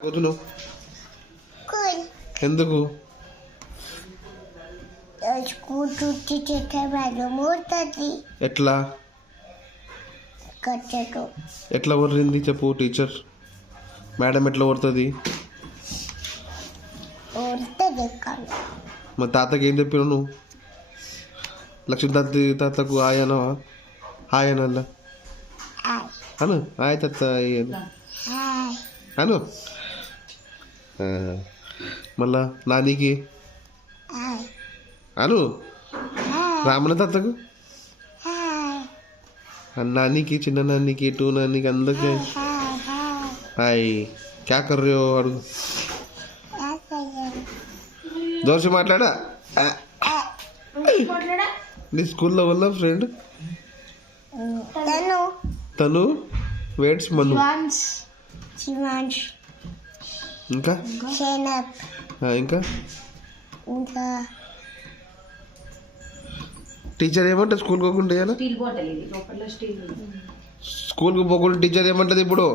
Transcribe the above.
వదులు ఎందుకు ఎట్లా ఎట్లా వర్రింది చెప్పు టీచర్ మేడం ఎట్లా కొడుతుంది మరి తాతకి ఏం చెప్పినావు నువ్వు లక్ష్మీ తాతకు ఆయనవా హాయ్ అన్న అను హాయ్ తాత అను మళ్ళా నానికి అను రామణ తాతకు నానికి చిన్న నానికి టూ నానికి అందరికి హాయ్ క్యా కర్ రే హో అడుగు దోశ మాట్లాడా నీ స్కూల్లో వల్ల ఫ్రెండ్ తను వేట్స్ మను ఇంకా ఇంకా టీచర్ ఏమంటే స్కూల్ పోకుండా స్కూల్కి పోకుండా టీచర్ ఏమంటది ఇప్పుడు